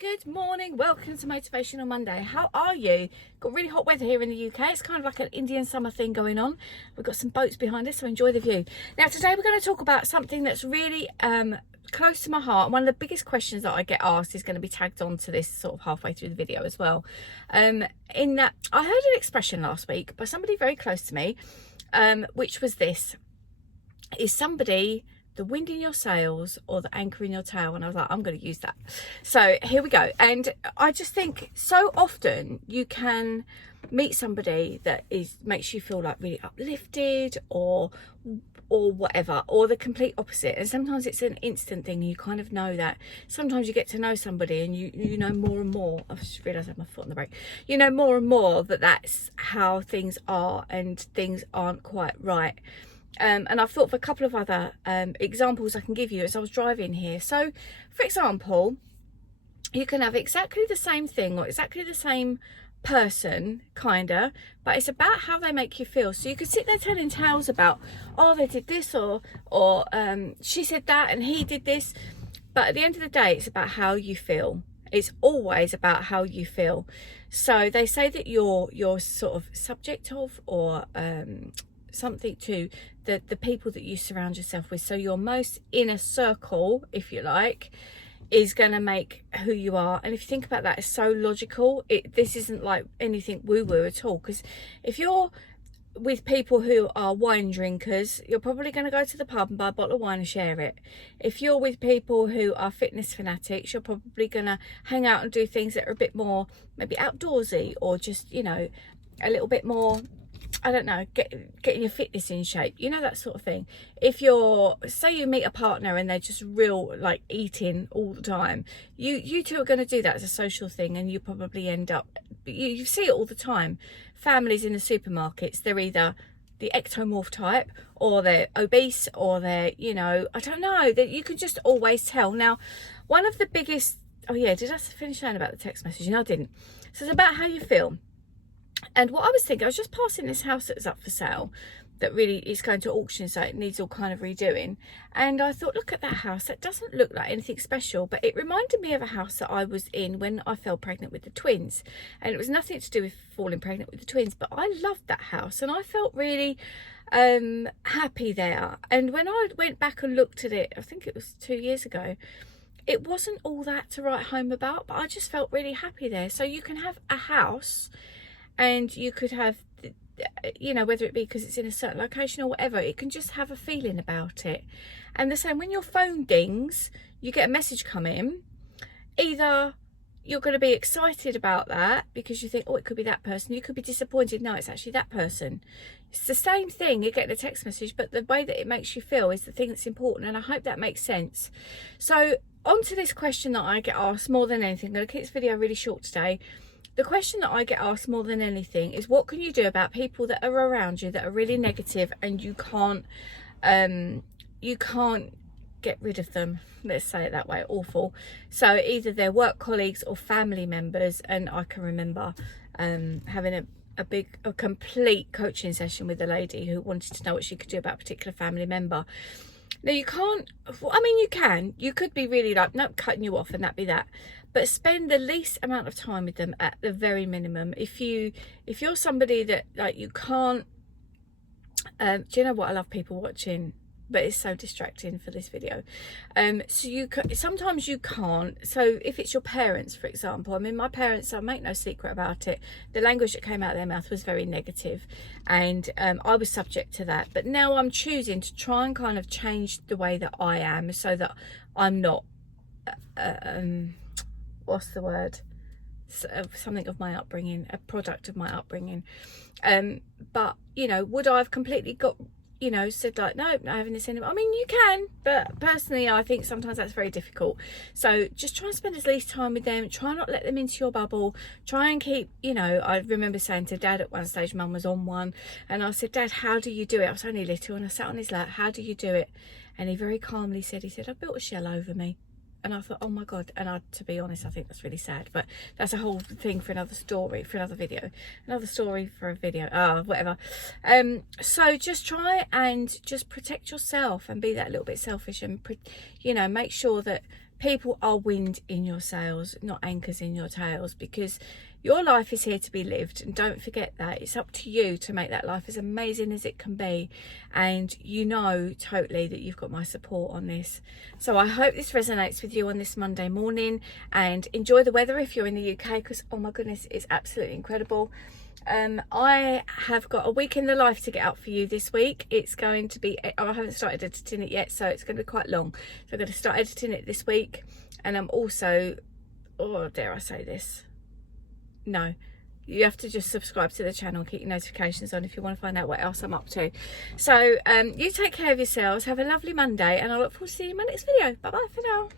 Good morning, welcome to Motivational Monday. How are you? Got really hot weather here in the UK. It's kind of like an Indian summer thing going on. We've got some boats behind us, so enjoy the view. Now today we're going to talk about something that's really close to my heart. One of the biggest questions that I get asked is going to be tagged on to this sort of halfway through the video as well. In that I heard an expression last week by somebody very close to me, which was this: is somebody the wind in your sails or the anchor in your tail? And I was like, I'm going to use that. So here we go. And I just think so often you can meet somebody that makes you feel like really uplifted or whatever, or the complete opposite. And sometimes it's an instant thing. You kind of know that. Sometimes you get to know somebody and you know more and more. I've just realised I have my foot on the brake. You know more and more that that's how things are and things aren't quite right. And I've thought of a couple of other examples I can give you as I was driving here. So, for example, you can have exactly the same thing or exactly the same person, kinda, but it's about how they make you feel. So you could sit there telling tales about, oh, they did this, or she said that and he did this. But at the end of the day, it's about how you feel. It's always about how you feel. So they say that you're sort of subject of or something to the people that you surround yourself with. So your most inner circle, if you like, is going to make who you are. And if you think about that, it's so logical. This isn't like anything woo-woo at all, because if you're with people who are wine drinkers, you're probably going to go to the pub and buy a bottle of wine and share it. If you're with people who are fitness fanatics, you're probably going to hang out and do things that are a bit more maybe outdoorsy, or just, you know, a little bit more, I don't know, getting your fitness in shape, you know, that sort of thing. If you're, say you meet a partner and they're just real like eating all the time, you two are going to do that as a social thing, and you probably end up, you see it all the time. Families in the supermarkets, they're either the ectomorph type, or they're obese, or they're, you know, I don't know, that you can just always tell. Now, one of the biggest, oh yeah, did I finish saying about the text message? No, I didn't. So it's about how you feel. And what I was thinking, I was just passing this house that's up for sale, that really is going to auction, so it needs all kind of redoing. And I thought, look at that house. That doesn't look like anything special, but it reminded me of a house that I was in when I fell pregnant with the twins. And it was nothing to do with falling pregnant with the twins, but I loved that house and I felt really happy there. And when I went back and looked at it, I think it was 2 years ago, it wasn't all that to write home about, but I just felt really happy there. So you can have a house, and you could have, you know, whether it be because it's in a certain location or whatever, it can just have a feeling about it. And the same when your phone dings, you get a message come in, either you're going to be excited about that because you think, oh, it could be that person. You could be disappointed, no, it's actually that person. It's the same thing. You get the text message, but the way that it makes you feel is the thing that's important. And I hope that makes sense. So on to this question that I get asked more than anything. I'm going to keep this video really short today. The question that I get asked more than anything is, what can you do about people that are around you that are really negative and you can't get rid of them? Let's say it that way. Awful. So either they're work colleagues or family members. And I can remember having a complete coaching session with a lady who wanted to know what she could do about a particular family member. Now you can't, I mean, you could be really like, nope, cutting you off and that be that. But spend the least amount of time with them at the very minimum. If you're somebody that like you can't, do you know what? I love people watching, but it's so distracting for this video. So sometimes you can't. So if it's your parents, for example, I mean, my parents, I make no secret about it, the language that came out of their mouth was very negative, and I was subject to that. But now I'm choosing to try and kind of change the way that I am, so that I'm not what's the word, something of my upbringing, a product of my upbringing. But you know, would I have completely got, you know, said like, no, not having this anymore? I mean, you can, but personally I think sometimes that's very difficult. So just try and spend as least time with them. Try not let them into your bubble. Try and keep, you know, I remember saying to Dad at one stage, Mum was on one, and I said, Dad, how do you do it? I was only little, and I sat on his lap, how do you do it? And he very calmly said, I built a shell over me. And I thought, oh my God. And to be honest, I think that's really sad, but that's a whole thing for another story, for another video, another story for a video, whatever. So just try and just protect yourself and be that little bit selfish, and, you know, make sure that people are wind in your sails, not anchors in your tails, because your life is here to be lived, and don't forget that. It's up to you to make that life as amazing as it can be, and you know totally that you've got my support on this. So I hope this resonates with you on this Monday morning, and enjoy the weather if you're in the UK, because oh my goodness, it's absolutely incredible. I have got a week in the life to get up for you this week. It's going to be, I haven't started editing it yet, so it's going to be quite long. So I'm going to start editing it this week, and I'm also, oh, dare I say this? No, you have to just subscribe to the channel and keep your notifications on if you want to find out what else I'm up to. So you take care of yourselves, have a lovely Monday, and I look forward to seeing you in my next video. Bye bye for now.